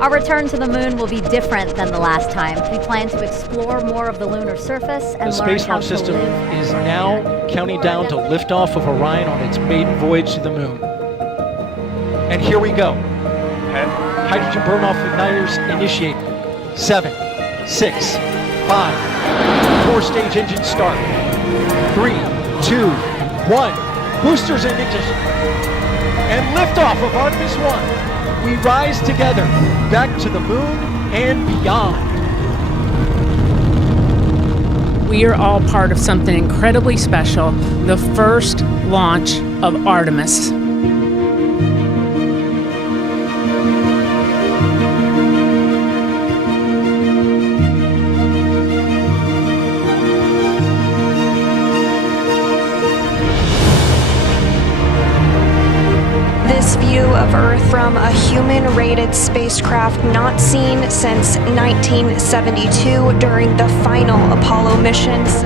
Our return to the moon will be different than the last time. We plan to explore more of the lunar surface and the learn Space how Launch to System live. is now counting down to liftoff of Orion on its maiden voyage to the moon. And here we go. Hydrogen burn-off igniters initiate. 7, 6, 5. Four-stage engine start. 3, 2, 1. Boosters in ignition. And liftoff of Artemis 1. We rise together, back to the moon and beyond. We are all part of something incredibly special, the first launch of Artemis. This view of Earth from a human-rated spacecraft not seen since 1972 during the final Apollo missions.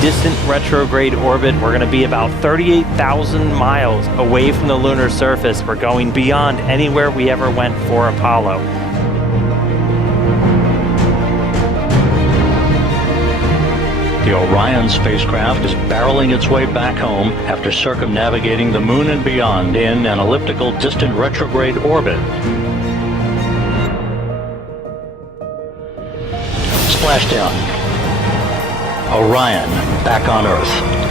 Distant retrograde orbit. We're going to be about 38,000 miles away from the lunar surface. We're going beyond anywhere we ever went for Apollo. The Orion spacecraft is barreling its way back home after circumnavigating the moon and beyond in an elliptical distant retrograde orbit. Splashdown. Orion, back on Earth.